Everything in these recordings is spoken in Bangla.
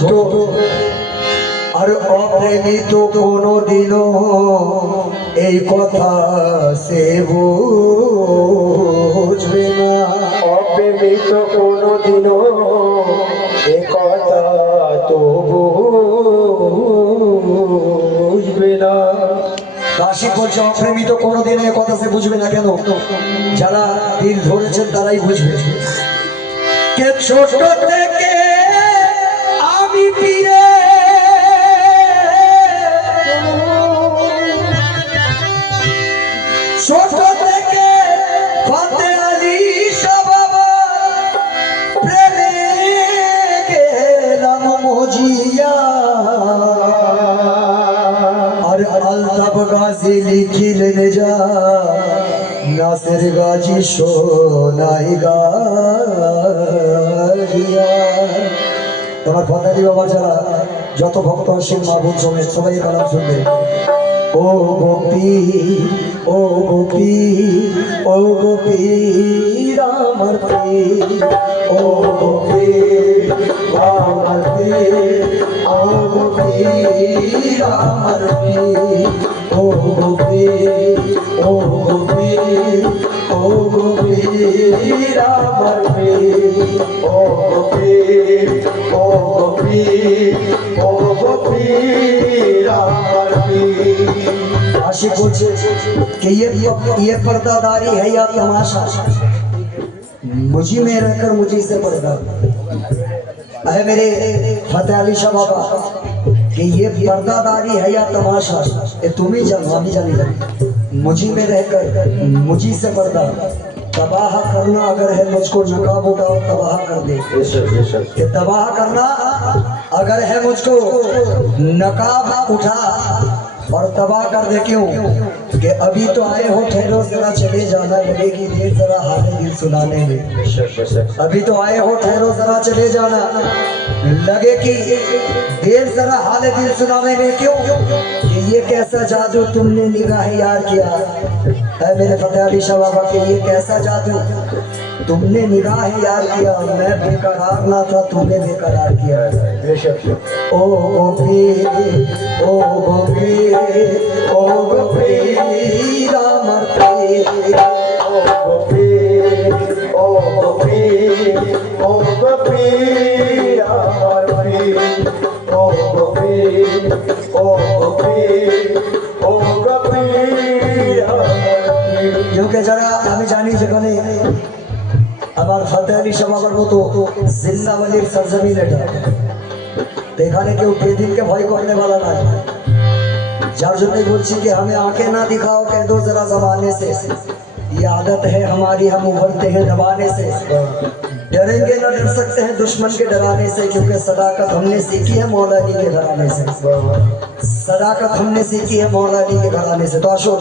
ছোট আর অপ্রেমিত কোনোদিনও এই কথা সে বুঝবে না। অপ্রেমিত কোনোদিনও এ কথা তো বুঝবে না। আশিক বলছে অপ্রেমিত কোনোদিন এ কথা সে বুঝবে না। কেন? যারা তীর ধরেছেন তারাই বুঝবে। কে ছোট থেকে আমি ফিরে ছোট থেকে ফতে আলী বাবা প্রেমে গেলাম মজিয়া আর আলতাফ গাজী লিখিলেন যা নাসির গাজী শোনাই গাইয়া। তোমার ফতালি বাবা যারা যত ভক্ত আসেন মা বোন সমেত সবাই কালাম শুনবে। ও গোপী ও গোপী ও গোপী রামার পীর ও গোপী রামার পীর ও গোপী রামার পীর ও গোপী ও গোপী ও গোপী রামার পীর ও গোপী ও গোপী ও গোপী रामर पीर। आशिक पूछे कि ये पर्दादारी है या तमाशा? मुझी में रहकर मुझी से पर्दा है मेरे फतेह अली शाह बाबा कि ये पर्दादारी है या तमाशा? ये तुम ही जानो, हम ही जाने लगे। मुझी में रहकर मुझी से पर्दा तबाह करना अगर है मुझको नकाब उठाओ तबाह कर दे। कि तबाह करना अगर है मुझको नकाब उठा और तबाह कर दे। क्यों? कि अभी तो आए हो ठहरो जरा चले जाना लगेगी देर जरा हाले दिल सुनाने में। अभी तो आए हो ठहरो जरा चले जाना लगे कि देर जरा हाले दिल सुनाने में। क्यों? कि ये कैसा जादू तुमने निगाह यार किया है मेरे फतेह अली शाह बाबा के। ये कैसा जादू तुमने निगाह यार किया। मैं बेकरार ना था तुमने बेकरार किया। ओ गोपी ओ गोपी ओ गोपी रामर पीर ओ गोपी ओ गोपी ओ गोपी रामर पीर ओ गोपी ओ गोपी ओ गोपी रामर पीर। क्योंकि जरा আমি জানি যেখানে আমার ফতেহ আলী শাহ বাবার মতো জিন্দা ওয়ালির सरजमीन এটা এখানে কেউ বেদিনকে ভয় করने वाला না। যার জন্যই বলছি कि हमें आंखें ना दिखाओ कह दो जरा जमाने से। ये आदत है हमारी, हम उभरते हैं दबाने से। डरेंगे ना डर सकते हैं दुश्मन के डराने से क्योंकि सदाकत हमने सीखी है मौला अली के घराने से। सदाकत हमने सीखी है मौला अली के घराने से। तो আসো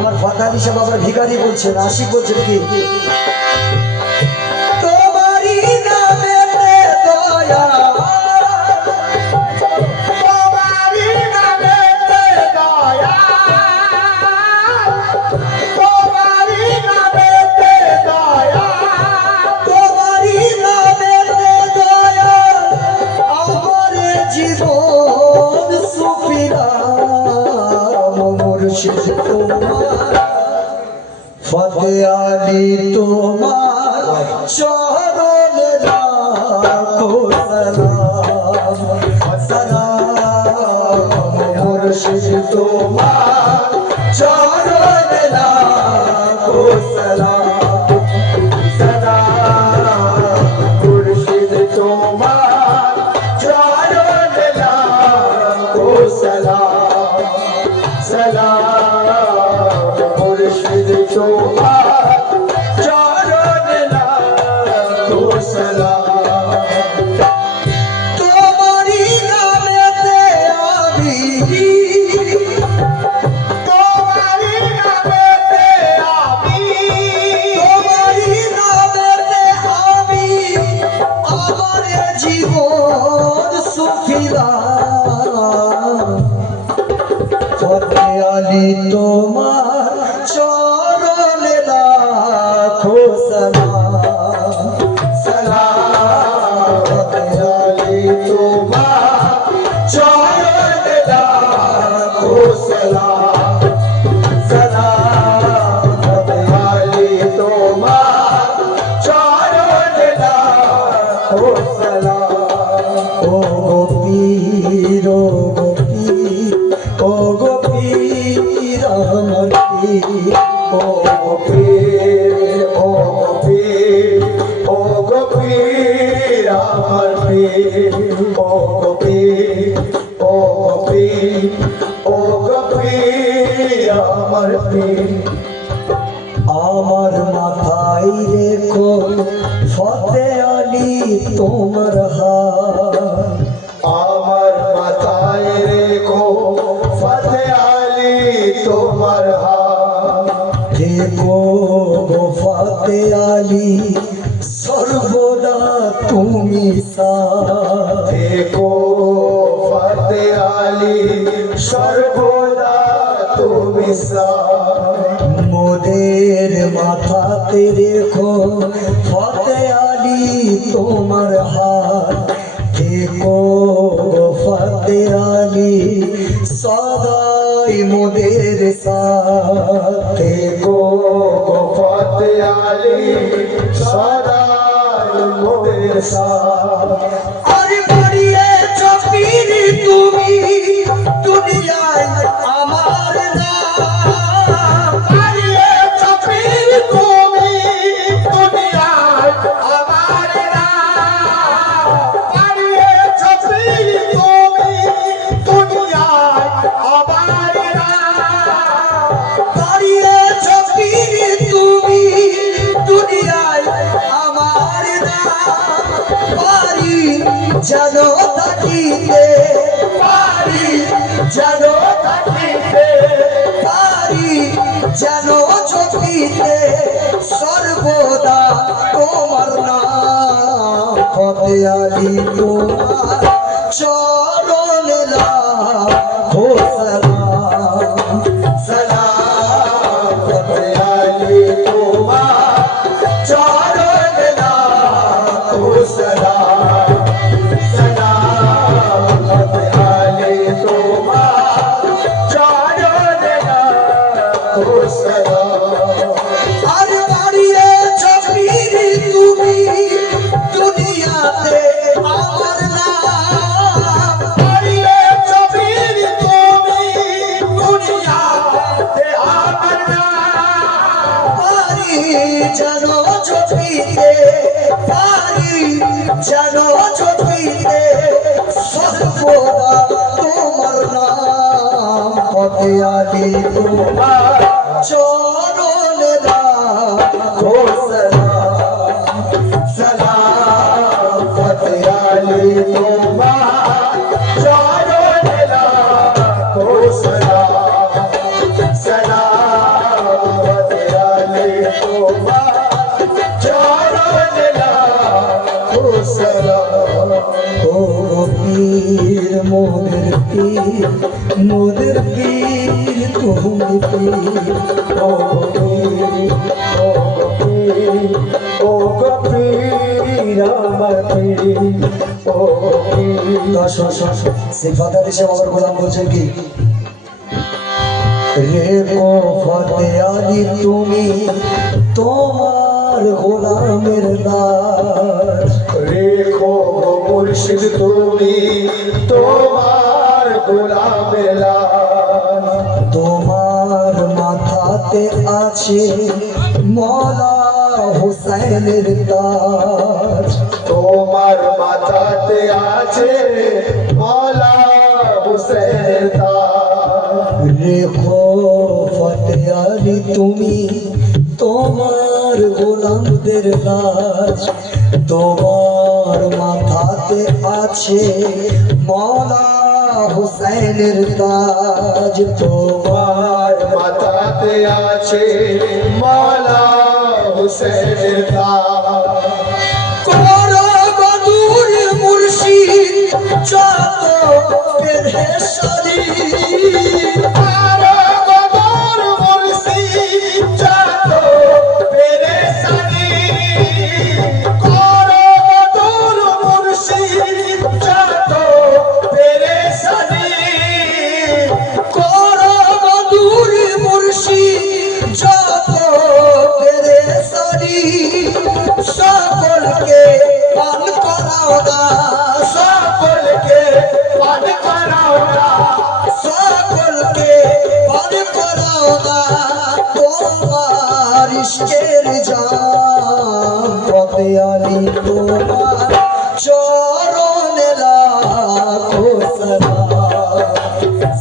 আমার ফতেহ আলী শাহ বাবার ভিখারি বলছেন, আশিক বলছেন কি তোমারই নামে দয়া তোমারই নামে দয়া তোমারই নামে দয়া তোমারই নামে দয়া আমার জীবন সুফিরা মুর্শিদ তোমার ফতেহ আলী তোমার চরণে লাখো সালাম সালাম মুর্শিদ তোমার চরণে লাখো সালাম সালাম মুর্শিদ তোমার চরণে লাখো সালাম সালাম মুর্শিদ তোমার চরণে লাখো সালাম। তোমারই নামেতে আমি তোমারই নামেতে আমি ও সালাম ও গোপীর ও গোপীর ও গোপীর আমার পীর ও গোপীর ও গোপীর ও গোপীর আমার পীর ও গোপীর ও গোপীর ও গোপীর আমার পীর আমার মাথায় রেখো ফতে আলী তোমার হাত আমার মাথায় রেখো ফতে আলী তোমার হাত দেখো গো ফতে আলী সর্বদা তুমি সাথ দেখো ফতে আলী সর্বদা তুমি মোদের মাথাতে রেখো ফতে আলী তোমার হাত দেখো গো ফতে আলী সদাই মোদের সাথ দেখো ফতে আলী সদাই মোদের সাথ আর বাড়িয়েছ পীর তুমি দুনিয়ায় আমার নাম বাড়িয়েছ পীর তুমি দুনিয়ায় আমার নাম বাড়িয়েছ পীর তুমি দুনিয়ায় আমার নাম বাড়িয়েছ পীর তুমি দুনিয়ায় আমার নাম পারি জানো থাকিতে পারি জানো থাকিতে পারি জানো চকিতে সর্বদা তোমার নাম ফতে আলী তোমার চরণে লাখো সালাম সালাম ফতে আলী তোমার চরণে লাখো সালাম সালাম ফতে আলী তোমার চরণে লাখো সালাম আর বাড়িয়েছ পীর তুমি দুনিয়াতে আমার নাম বাড়িয়েছ পীর তুমি দুনিয়াতে আমার নাম পারি জানো চপিতে পারি জানো চপিতে সর্বদা তোমার নাম ফতে আলী তোমার চরণে লাখো সালাম সালাম ফতে আলী তোমার চরণে লাখো সালাম সালাম ফতে আলী তোমার চরণে লাখো সালাম ও পীর মোদের পীর তুমি পীর ও গপীর ও গপীর ও গপীর আমার পীর ও গপীর সেই ফাদার হিসেবে আমার গোলাম বলছেন কি রেখো ফতে আলী তুমি তোমার গোলামের দাস রেখো মুর্শিদ তুমি তোমার গোলামের লাল তোমার মাথাতে আছে মৌলা হুসাইনের তাজ তোমার মাথাতে আছে মৌলা হুসেন তাজ রেখো ফতে আলী তুমি তোমার গোলামদের লাজ তোমার মাথাতে আছে মৌলা হুসাইনের তাজ তোমার মাথাতে আছে মৌলা হুসেন তাজ করো বদুর মুর্শিদ যত পেরেশানি আর গদর মুর্শিদ যত পেরেশানি কর গদর মুর্শিদ যত পেরেশানি করো বদুর মুর্শিদ যত পেরেশানি সকলকে পান করা করাও না, সকলকে পান করাও না, সকলকে পান করাও না তোমার ইশকের জাম। পথে আলি তোমার চরণে লাখো সালাম।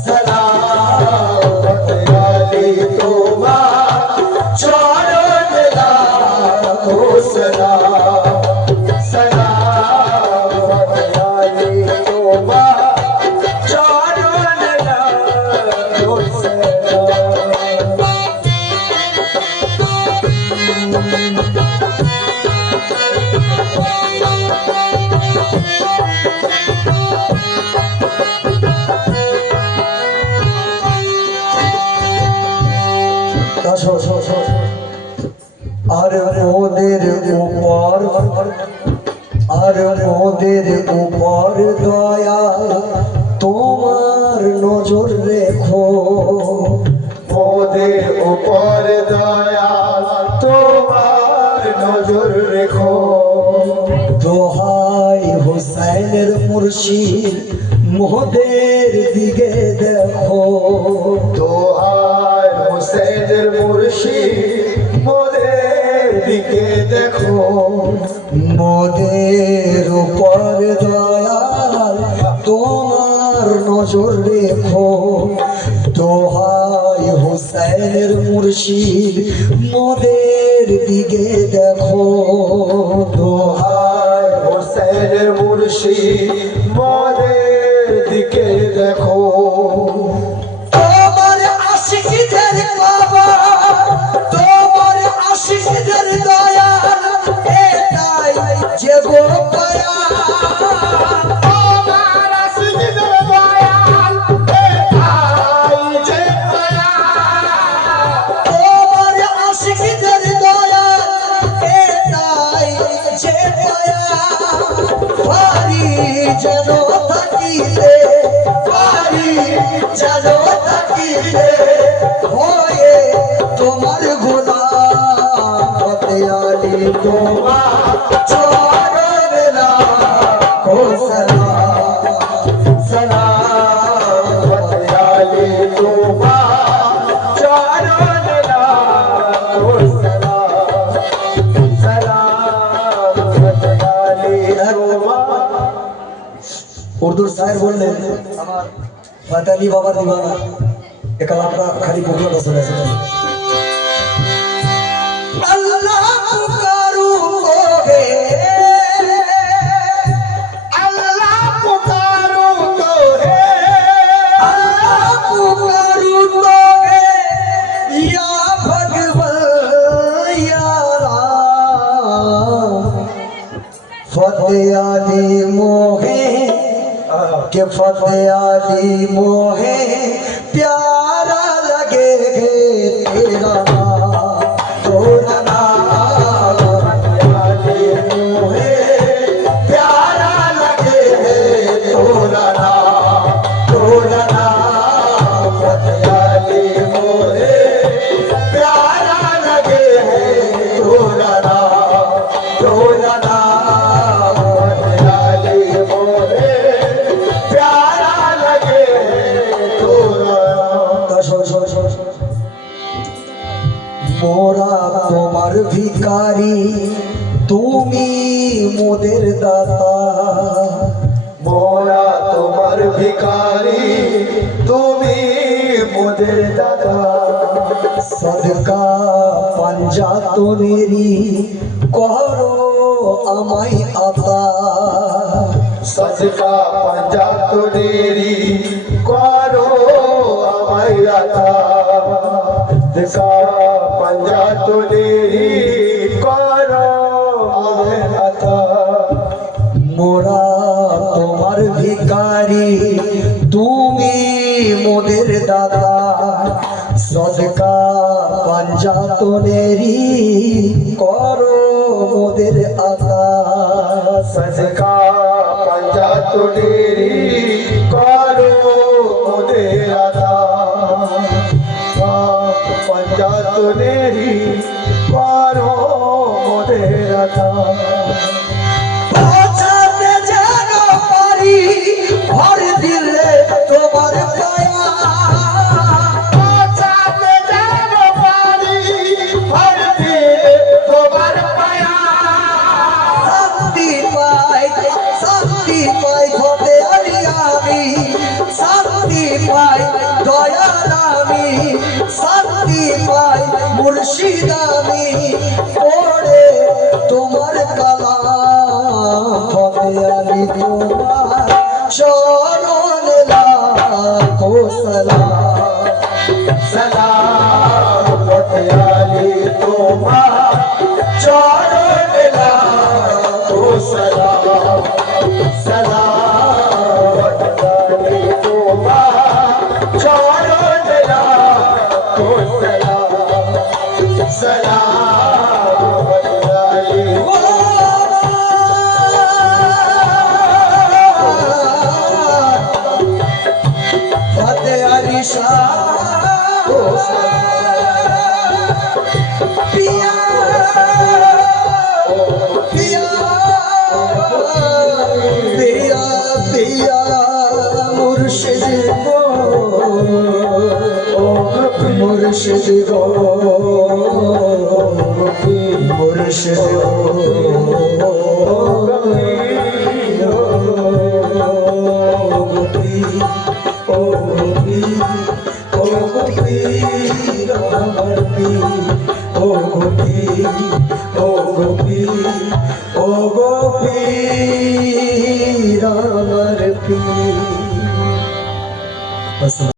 সালামত আলি তোমার চরণে লাখো সালাম। সালামত আলি তোমার চরণে লাখো সালাম। আর মোদের উপর, আর মোদের উপর দয়া তোমার নজর রেখো। মোদের উপর দয়া তোমার নজর রেখো। দোহাই হুসাইনের মুর্শিদ মোদের দিকে দেখো। দোহাই হোসেনের মুর্শিদ মোদের দিকে দেখো। মোদের উপর দয়াল তোমার নজর রেখো। দোহাই হুসাইনের মুর্শিদ মোদের দিকে দেখো। দোহাই হোসেনের মুর্শিদ মোদের দিকে দেখো। তোমার আশিকদের বাবা, তোমার আশিকদের দয়া এটাই যে গো পায়া। তোমার আশিকদের দয়াল এটাই যে দয়া। তোমার আশিকদের দয়া এটাই যে পায়া। পারি যেন থাকিতে, পারি যেন থাকিতে হয়ে তোমার গোলাম। পথে আলি তোমার চরণে লাখো সালাম। সালামত আলি তোমার চরণে লাখো সালাম। সালামত আলি তোমার। উর্দুর শায়ের বললেন আমার ফাতালি বাবার দিবানা এ কালামটা খালি বুকলাটা শুনেছে। আল্লাহ পুকারু কোহে, আল্লাহ পুকারো তোরে, আল্লাহ পুকারু তোহে ইয়া ভগবান ইয়া রাম। ফতে আলি মোহে के फते आली मोहे प्यारा लगे गे तेरा नाम, तोरा नाम। आली मोहे प्यारा लगे है तोरा नाम, तोरा नाम। आली मोहे प्यारा लगे है तोरा नाम, तोरा नाम। आली मोहे प्यारा लगे है तोरा नाम। মোরা তোমার ভিখারি তুমি মোদের দাতা। মোরা তোমার ভিখারি তুমি মোদের দাতা। সদকা পাঞ্জা তোনেরি করো আমায় আতা। সদকা পাঞ্জা তোনেরি করো আমায় আতা। সদকা পাঞ্জা তোনেরি করো আমায় আতা। মোরা তোমার ভিখারি তুমি মোদের দাতা। সদকা পাঞ্জা তোনেরি করো মোদের আতা। সদকা পাঞ্জা তোনেরি করো মোদের আতা। পাঞ্জা তোনেরি করো মোদের আতা। পৌঁছাতে পাই ফতে আলি আমি শান্তি পাই দয়াল আমি শান্তি পাই মুর্শিদ আমি ওরে তোমার কালাম ফতে আলি তোমার চরণে লাখো সালাম সালাম ফতে আলি তোমার চরণে লাখো সালাম সালাম ফতে আলি তোমার চরণে লাখো সালাম সালাম ফতে আলি ফতে আলি শাহ পিয়া পিয়া পিয়া পিয়া মুর্শিদ গো মুর্শিদ গো মুর্শিদ